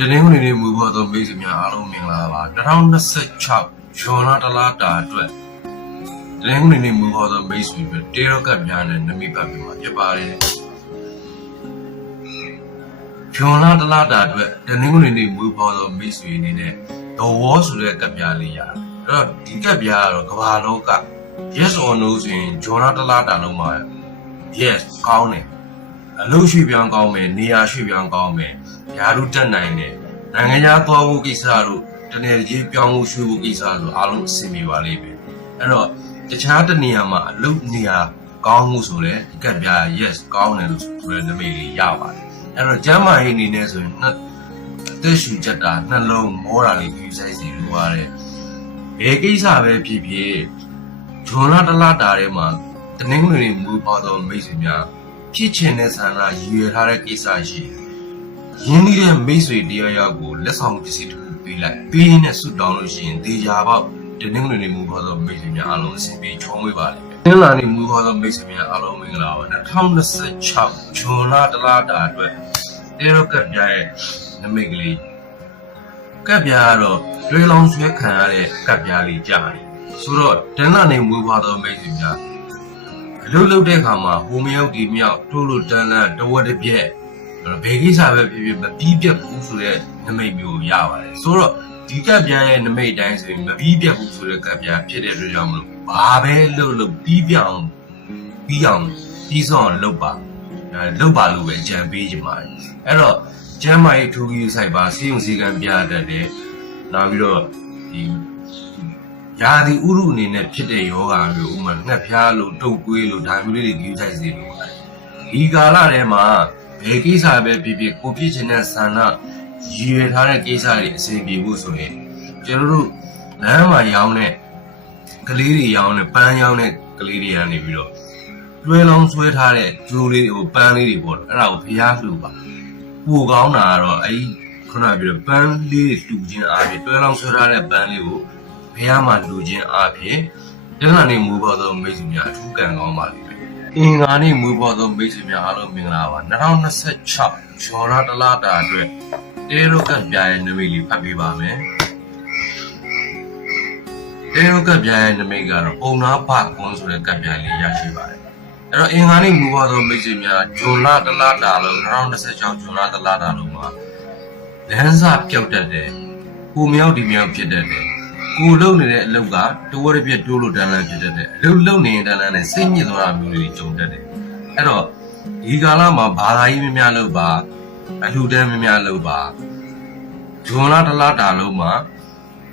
တနင်္ဂနွေနေ့မူပေါ်သောမိတ်ဆွေများအားလုံးမင်္ဂလာပါ2026ဇွန်လတလတာအတွက်တနင်္ဂနွေနေ့မူပေါ်သောမိတ်ဆွေတွေတေရောကပ်များနဲ့နမိပတ်ပြီးမှာဖြစ်ပါတယ်ဇွန်လတလတာအတွက်တနင်္ဂနွေနေ့မူပေါ်သောမိတ်ဆွေအနေနဲ့ဒေါ်ဝေါ်ဆိုတဲ့ကပ်ပြားလေးရအဲ့တော့ဒီကပ်ပြားကတော့ကမ္ဘာလောက yes or no ဆိုရင်ဇွန်လတလတာလုံးမှာ yes ကောင်းတယ်အလုပ်ရွှေ့ပြောင်းကောင်းမယ်နေရာရွှေ့ပြောင်းကောင်းမယ်ယာရုတက်နိုင်တယ်နိုင်ငံခြားသွားဖို့ကိစ္စတို့တနေ့ကြီးပြောင်းဖို့ရွှေ့ဖို့ကိစ္စတို့အားလုံးအဆင်ပြေပါလိမ့်မယ်အဲ့တော့တခြားတနေရာမှာအလုပ်နေရာကောင်းမှုဆိုလဲကပ်ပြား yes ကောင်းတယ်လို့ဆိုတဲ့နမိတ်လေးရပါတယ်အဲ့တော့ကျမ်းမာရေးအနေနဲ့ဆိုရင်အသက်ရှူချက်တာနှလုံးမောတာလေးပြူဆိုင်စီလိုရတယ်ဘယ်ကိစ္စပဲဖြစ်ဖြစ်ဇွန်လတလတာထဲမှာတနင်္ဂနွေနေ့မူပေါ်သောမိတ်ဆွေများဖြစ်ချင်တဲ့ဆန္ဒရည်ရွယ်ထားတဲ့ကိစ္စရှိရင်းနှီးတဲ့မိတ်ဆွေတရားရောက်ကိုလက်ဆောင်ပစ္စည်းတစ်ခုပေးလိုက်ပေးနဲ့ဆုတောင်းလို့ရှိရင်ဒေဂျာပေါက်တနင်္ဂနွေနေ့မူပေါ်သောမိတ်ဆွေများအားလုံးအဆင်ပြေချုံးဝေးပါလိမ့်မယ်။တနင်္လာနေ့မူပေါ်သောမိတ်ဆွေများအားလုံးမင်္ဂလာပါ2026ဇွန်လတလတာအတွက်တေရောကပ်ပြားရဲ့နမိတ်ကလေးကပ်ပြားကတော့လွေလောင်ဆွဲခံရတဲ့ကပ်ပြားလေးကြားတယ်ဆိုတော့တနင်္လာနေ့မူပေါ်သောမိတ်ဆွေများအလုပ်လုပ်တဲ့အခါမှာဟိုမရောက်ဒီမြောက်ထိုးလို့တန်းတန်းတဝက်တစ်ပြက်ဘယ်ကိစ္စပဲဖြစ်ဖြစ်မပြီးပြတ်ဘူးဆိုတဲ့နမိတ်မျိုးရပါတယ်ဆိုတော့ဒီကပ်ပြားရဲ့နမိတ်တိုင်းဆိုရင်မပြီးပြတ်ဘူးဆိုတဲ့ကပ်ပြားဖြစ်တဲ့အတွက်ကြောင့်မလို့ဘာပဲလုပ်ပြီးပြအောင်ပြီးဆုံးအောင်လုပ်ပါလို့ပဲအကြံပေးချင်ပါတယ်အဲ့တော့ကျမ်းမာရေးထိုးကြီးဆိုင်ပါစီယုံစည်းကံပြတတ်တယ်နောက်ပြီးတော့ဒီယာဒီဥရုအနေနဲ့ဖြစ်တဲ့ယောဂါမျိုးဥမာငှက်ဖျားလို့တုပ်ကွေးလို့ဒါမျိုးလေးတွေယူဆိုင်စေလို့ဒီကာလထဲမှာဘယ်ကိစ္စပဲဖြစ်ဖြစ်ကိုဖြစ်ချင်တဲ့ဆန္ဒရည်ရွယ်ထားတဲ့ကိစ္စတွေအဆင်ပြေဖို့ဆိုရင်ကျွန်တော်တို့လမ်းမှာရောင်းတဲ့ကလေးတွေရောင်းတဲ့ပန်းရောင်းတဲ့ကလေးတွေကနေပြီးတော့လွှဲလောင်းဆွဲထားတဲ့ဂျိုးလေးတွေကိုပန်းလေးတွေပေါ့အဲ့ဒါကိုဖျားလှူပါပိုကောင်းတာကတော့အဲ့ဒီခုနကပြောပန်းလေးတွေလှူခြင်းအားဖြင့်လွှဲလောင်းဆွဲထားတဲ့ပန်းလေးကိုဘုရားမှာလူချင်းအားဖြင့်တနင်္လာနေ့မူပေါ်သောမိတ်ဆွေများအထူးကံကောင်းပါလိမ့်မယ်။အင်္ဂါနေ့မူပေါ်သောမိတ်ဆွေများအားလုံးမင်္ဂလာပါ2026ဇွန်လတလတာအတွက်တေရောကပ်ပြားရဲ့နမိတ်လေးဖတ်ပေးပါမယ်။တေရောကပ်ပြားရဲ့နမိတ်ကတော့ပုံနာဖကွန်းဆိုတဲ့ကပ်ပြားလေးရရှိပါတယ်။အဲ့တော့အင်္ဂါနေ့မူပေါ်သောမိတ်ဆွေများဇွန်လတလတာလုံး2026ဇွန်လတလတာလုံးမှာလမ်းစာပြောက်တတ်တယ်။ကိုမြောက်ဒီမြောက်ဖြစ်တတ်တယ်ကိုလုံနေတဲ့အလုပ်ကတိုးဝရပြတိုးလို့တန်းလန်းဖြစ်တတ်တယ်အလုပ်လုံနေတဲ့တန်းလန်းနဲ့စိတ်ညစ်သွားတာမျိုးတွေကြုံတတ်တယ်အဲ့တော့ဒီကာလမှာဘာသာရေးများလုပ်ပါအလှူဒန်းများလုပ်ပါဇွန်လတလတာလုံးမှာ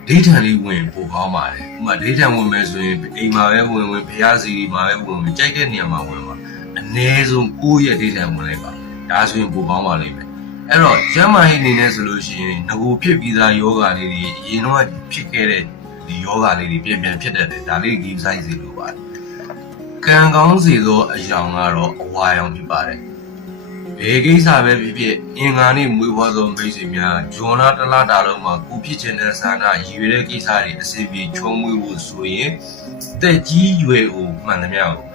ဒိဋ္ဌံလေးဝင်ပို့ကောင်းပါတယ်ဥပမာဒိဋ္ဌံဝင်မယ်ဆိုရင်အိမ်မှာပဲဝင်ဘုရားစီမှာပဲဝင်ကြိုက်တဲ့နေရာမှာဝင်ပါအနည်းဆုံး9ရက်ဒိဋ္ဌံဝင်လိုက်ပါဒါဆိုရင်ပို့ကောင်းပါလိမ့်မယ်အဲ့တော့ကျမ်းမာရေးအနေနဲ့ဆိုလို့ရှိရင်ငကိုဖြစ်ပြီးသားယောဂလေးတွေအရင်တော့ဖြစ်ခဲ့တဲ့ဒီယောဂလေးတွေပြန်ဖြစ်တတ်တယ်ဒါလေးဒီဆိုင်စီလိုပါတယ်ကံကောင်းစီသောအယောင်ကတော့အဝါရောင်ဖြစ်ပါတယ်ဘယ်ကိစ္စပဲဖြစ်ဖြစ်အင်္ဂါနေ့မွေးဖွားသောမိတ်ဆွေများဂျွန်လာတလတာလုံးမှာကိုဖြစ်ချင်တဲ့ဆန္ဒရည်ရွယ်တဲ့ကိစ္စတွေအစီအပြေချုံမွေးဖို့ဆိုရင်တက်ကြီးရွယ်ကိုမှန်သမျှကို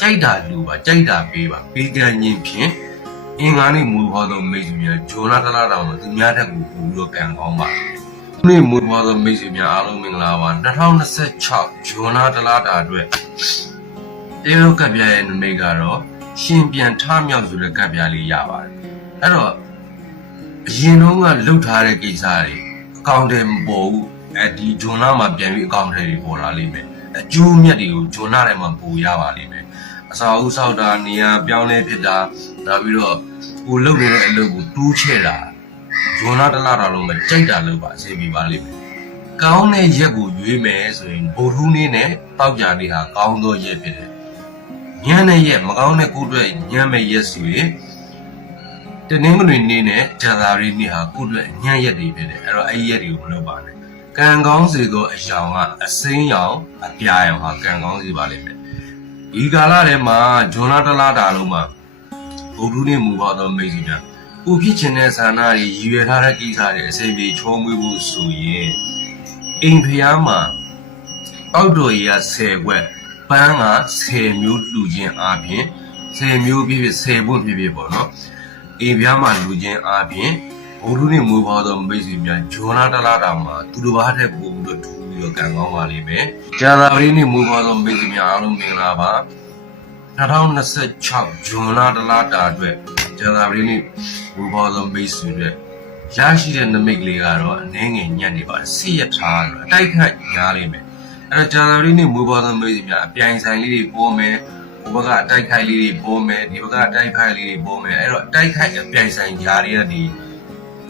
ကြိုက်တာလူပါကြိုက်တာပေးပါပေးကမ်းခြင်းဖြင့်အင်္ဂါနေ့မူပေါ်သောမိတ်ဆွေများဂျွန်လာတလတာမှာသူများတက်ကိုပို့ပြီးတော့ကံကောင်းပါဒီနေ့မူပေါ်သောမိတ်ဆွေများအားလုံးမင်္ဂလာပါ2026ဂျွန်လာတလတာအတွက်တေရောကပ်ပြားရဲ့နမိတ်ကတော့ရှင်ပြန်ထမြောက်ဆိုတဲ့ကပ်ပြားလေးရပါတယ်အဲ့တော့အရင်တုန်းကလှုပ်ထားတဲ့ကိစ္စတွေအကောင့်တွေမပေါ်ဘူးဒီဂျွန်လာမှာပြန်ပြီးအကောင့်တွေပေါ်လာလိမ့်မယ်အကျိုးမြတ်တွေကိုဂျွန်လာထဲမှာပို့ရပါလိမ့်မယ်အစာအုပ်ဆောက်တာနေရာပြောင်းလဲဖြစ်တာနောက်ပြီးတော့ကိုလှုပ်နေတဲ့အလုပ်ကိုတူးချဲ့တာဂျွန်လာတလားတာလုံးပဲကြိုက်တာလို့ပါအစီအပြီးပါလိမ့်မယ်ကောင်းတဲ့ရက်ကိုရွေးမယ်ဆိုရင်ဗုဒ္ဓဟူးနေ့နဲ့တောက်ကြနေ့ဟာကောင်းသောရက်ဖြစ်တယ်ညနေရက်မကောင်းတဲ့ကိုအတွက်ညမဲ့ရက်ဆိုရင်တနင်္ဂနွေနေ့နဲ့ဇန်နဝါရီနေ့ဟာကိုအတွက်ညရက်တွေဖြစ်တယ်အဲ့တော့အဲ့ရက်တွေကိုမလုပ်ပါနဲ့ကံကောင်းစေသောအယောင်ကအစိမ်းရောင်အပြာရောင်ဟာကံကောင်းစေပါလိမ့်မယ်ဒီကာလထဲမှာဂျွန်လာတလားတာလုံးမှာဗုဒ္ဓဟူးနေ့မူပါသောမိတ်ဆွေများကိုဖြစ်ချင်တဲ့ဆန္ဒတွေရည်ရွယ်ထားတဲ့ကိစ္စတွေအစိမ့်ပြေချုံးမွေးဖို့ဆိုရင်အိမ်ဖျားမှာအောက်တော်ကြီးက10ခွက်ပန်းက10မျိုးလှူခြင်းအားဖြင့်10မျိုးဖြစ်10ဘုတ်ဖြစ်ပေါ့နော်အိမ်ဖျားမှာလှူခြင်းအားဖြင့် ဘုဒ္ဓနဲ့မွေးဖွားသောမိတ်ဆွေများဂျွန်လာတလားတာမှာသူတို့ဘာထက်ပို့ပြီးတော့ထူပြီးတော့ကံကောင်းပါလိမ့်မယ်။ကြာသာပတိနဲ့မွေးဖွားသောမိတ်ဆွေများအားလုံးမင်္ဂလာပါ2026ဂျွန်လာတလားတာအတွက်ကြာသာပတိနဲ့မွေးဖွားသောမိတ်ဆွေတွေရရှိတဲ့နမိတ်ကလေးကတော့အနေငယ်ညံ့နေပါတယ်။စိရထားတော့အတိုက်ခတ်များလိမ့်မယ်။အဲ့တော့ကြာသာပတိနဲ့မွေးဖွားသောမိတ်ဆွေများအပြိုင်ဆိုင်လေးတွေပေါ်မယ်။ဘုဘကအတိုက်ခိုက်လေးတွေပေါ်မယ်ဒီဘက်ကအတိုက်ခိုက်လေးတွေပေါ်မယ်အဲ့တော့အတိုက်ခိုက်အပြိုင်ဆိုင်ကြားတွေကနေ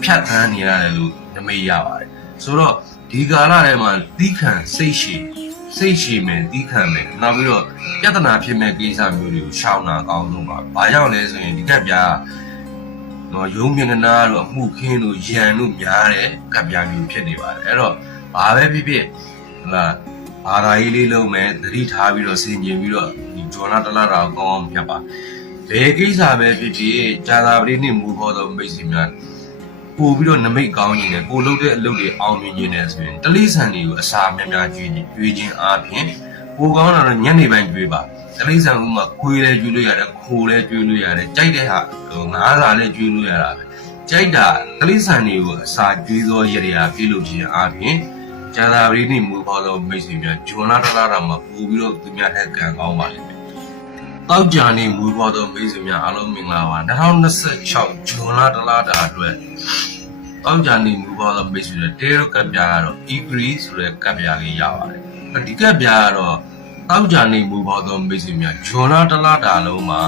ဖြတ်သန်းနေရတယ်လို့နမိတ်ရပါတယ်ဆိုတော့ဒီကာလထဲမှာသီးခံစိတ်ရှိမယ်သီးခံမယ်နောက်ပြီးတော့ပြဿနာဖြစ်မဲ့ကိစ္စမျိုးတွေကိုရှောင်တာကောင်းဆုံးပါဘာကြောင့်လဲဆိုရင်ဒီကပ်ပြားတော့ရုံးမြင်နာတို့အမှုခင်းတို့ရန်တို့များတဲ့ကပ်ပြားမျိုးဖြစ်နေပါတယ်အဲ့တော့ဘာပဲဖြစ်ဖြစ်ဟလာဘာသာရေးလေးလုံးမယ်သတိထားပြီးတော့ဆင်ခြင်ပြီးတော့ဒီဂျွန်လာတလားတာကောင်းအောင်ဖြတ်ပါဘယ်ကိစ္စပဲဖြစ်ဖြစ်ကြာသာပတိနဲ့မူဖို့သောမိတ်ဆွေများပို့ပြီးတော့နမိတ်ကောင်းနေတယ်ကိုလုပ်တဲ့အလုပ်တွေအောင်မြင်နေတယ်ဆိုရင်တလိဆန်တွေကိုအစာများများကျွေးခြင်းအားဖြင့်ပိုကောင်းတာတော့ညနေပိုင်းကျွေးပါတလိဆန်ကခွေးလည်းကျွေးလို့ရတယ်ခိုးလည်းကျွေးလို့ရတယ်ကြိုက်တဲ့ဟာငါးစာလည်းကျွေးလို့ရတာပဲကြိုက်တာတလိဆန်တွေကိုအစာကျွေးသောရရာပြုလုပ်ခြင်းအားဖြင့်ကြာသာပတိနဲ့မူဖို့သောမိတ်ဆွေများဂျွန်လာတလားတာမှာပို့ပြီးတော့သူများထက်ကံကောင်းပါလိမ့်မယ်တောက်ကြနေမူဖို့သောမိတ်ဆွေများအားလုံးမင်္ဂလာပါ2026ဂျွန်လာတလားတာအတွက်တောက်ကြနေမူဖို့သောမိတ်ဆွေတွေတဲရကပ်ပြားကတော့ E3 ဆိုတဲ့ကပ်ပြားလေးရပါတယ်ဒီကပ်ပြားကတော့တောက်ကြနေမူဖို့သောမိတ်ဆွေများဂျွန်လာတလားတာလုံးမှာ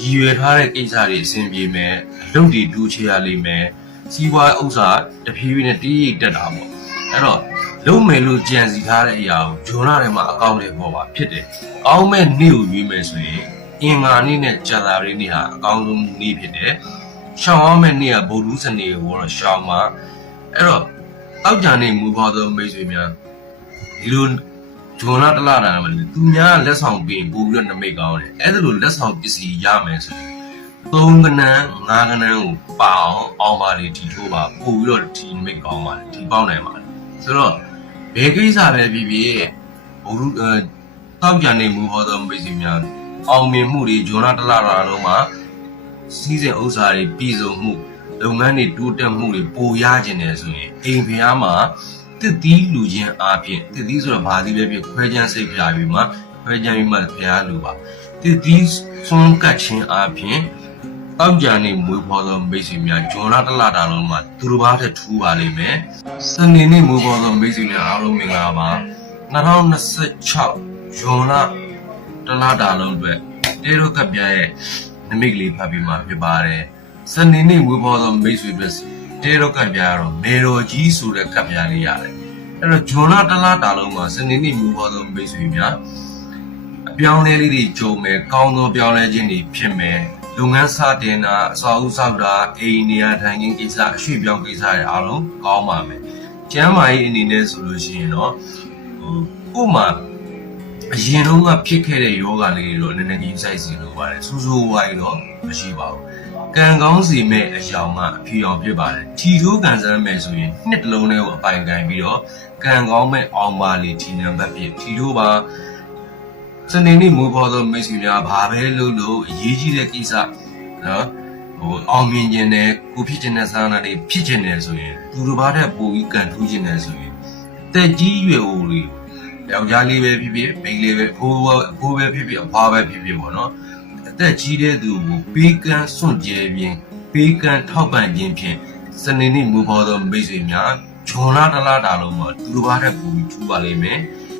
ရည်ရွယ်ထားတဲ့ကိစ္စတွေအဆင်ပြေမယ်အလုပ်တွေတူးချရလိမ့်မယ်စီးပွားဥစ္စာတဖြည်းဖြည်းနဲ့တည်ရည်တက်တာပေါ့အဲ့တော့လုံးမယ်လို့ကြံစီထားတဲ့အရာကိုဂျွန်လာထဲမှာအကောင့်တွေပေါ်ပါဖြစ်တယ်။အောင်းမဲ့နေ့ကိုရွေးမယ်ဆိုရင်အင်္ဂါနေ့နဲ့ကြာသာပတေးနေ့ဟာအကောင်းဆုံးနေ့ဖြစ်တယ်။ရှောင်းအောင်မဲ့နေ့ကဗုဒ္ဓစနေကိုတော့ရှောင်းမှာအဲ့တော့တောက်ကြနေမူဖို့သောမိတ်ဆွေများဒီလိုဂျွန်လာတလားတာမှာသူများလက်ဆောင်ပြီးပို့ပြီးတော့နမိတ်ကောင်းတယ်။အဲ့ဒါလိုလက်ဆောင်ပစ္စည်းရမယ်ဆိုရင်3ကနန်း5ကနန်းကိုပအောင်ပါလေဒီထိုးပါပို့ပြီးတော့ဒီနမိတ်ကောင်းပါလေဒီပေါင်းနိုင်ပါလေဆိုတော့ဘယ်ကိစ္စပဲဖြစ်ဖြစ်ဘုရုတောက်ကြနေမှုဟောသောမိတ်ဆွေများအောင်မြင်မှုတွေဂျွန်လာတလားတာလုံးမှာစီးစိမ်ဥစ္စာတွေပြည်စုံမှုလုပ်ငန်းတွေတိုးတက်မှုတွေပိုရခြင်းတယ်ဆိုရင်အိမ်ဖျားမှာတစ်သီးလူချင်းအားဖြင့်တစ်သီးဆိုတော့ဘာသီးပဲဖြစ်ခွဲခြမ်းစိတ်ဖျားပြီးမှခွဲခြမ်းပြီးမှဖျားလူပါတစ်သီးစွန်းကတ်ခြင်းအားဖြင့်တောက်ကြနေမွေးဖော်သောမိတ်ဆွေများဂျွန်လာတလားတာလုံးမှာသူတို့ဘာထက်ထူးပါလိမ့်မယ်စနေနေ့မွေးဖော်သောမိတ်ဆွေများအားလုံးမင်္ဂလာပါ2026ဂျွန်လာတလားတာလုံးအတွက်တေရိုကပ်ပြရဲ့နမိတ်ကလေးဖတ်ပြီးမှဖြစ်ပါတယ်စနေနေ့မွေးဖော်သောမိတ်ဆွေတွေတေရိုကပ်ပြကတော့မေတော်ကြီးဆိုတဲ့ကပ်ပြလေးရတယ်အဲ့တော့ဂျွန်လာတလားတာလုံးမှာစနေနေ့မွေးဖော်သောမိတ်ဆွေများအပြောင်းလဲလေးတွေကြုံမယ်ကောင်းသောပြောင်းလဲခြင်းတွေဖြစ်မယ်လုပ်ငန်းစတင်တာအစာအုပ်ဆောက်တာအိမ်နေရာထိုင်ခင်းကိစ္စအရွှေ့ပြောင်းကိစ္စတွေအားလုံးကောင်းပါမယ်ကျမ်းမာရေးအနေနဲ့ဆိုလို့ရှိရင်တော့ကို့မှာအရင်တုန်းကဖြစ်ခဲ့တဲ့ယောဂလေးတွေတော့နည်းနည်းကြီးစိုက်စီလို့ပါတယ်စူးစူးဝိုင်းတော့မရှိပါဘူးကံကောင်းစီမဲ့အယောင်ကအဖြူအောင်ဖြစ်ပါတယ်ထီထိုးကန်ဆန်းမဲ့ဆိုရင်နှစ်တလုံးလေးကိုအပိုင်ကန်ပြီးတော့ကံကောင်းမဲ့အောင်ပါလီထီနံပါတ်ဖြစ်ထီထိုးပါစနေနေ့မူဖို့သောမိတ်ဆွေများဘာပဲလုပ်လို့အရေးကြီးတဲ့ကိစ္စနော်အောင်မြင်ခြင်းနဲ့ကိုဖြစ်ခြင်းနဲ့စာနာတွေဖြစ်ခြင်းနဲ့ဆိုရင်သူတို့ဘာတဲ့ပိုပြီးကန်ထူးခြင်းနဲ့ဆိုရင်တက်ကြီးရွယ်အိုတွေယောက်ျားလေးပဲဖြစ်ဖြစ်မိန်းလေးပဲဖိုးပဲဖြစ်ဖြစ်အဖွားပဲဖြစ်ဖြစ်ပေါ့နော်အသက်ကြီးတဲ့သူကိုပေးကမ်းစွန့်ကြဲခြင်းပေးကမ်းထောက်ပံ့ခြင်းဖြင့်စနေနေ့မူဖို့သောမိတ်ဆွေများဂျွန်လာတလားတာလုံးမှာသူတို့ဘာတဲ့ပိုပြီးထူးပါလိမ့်မယ်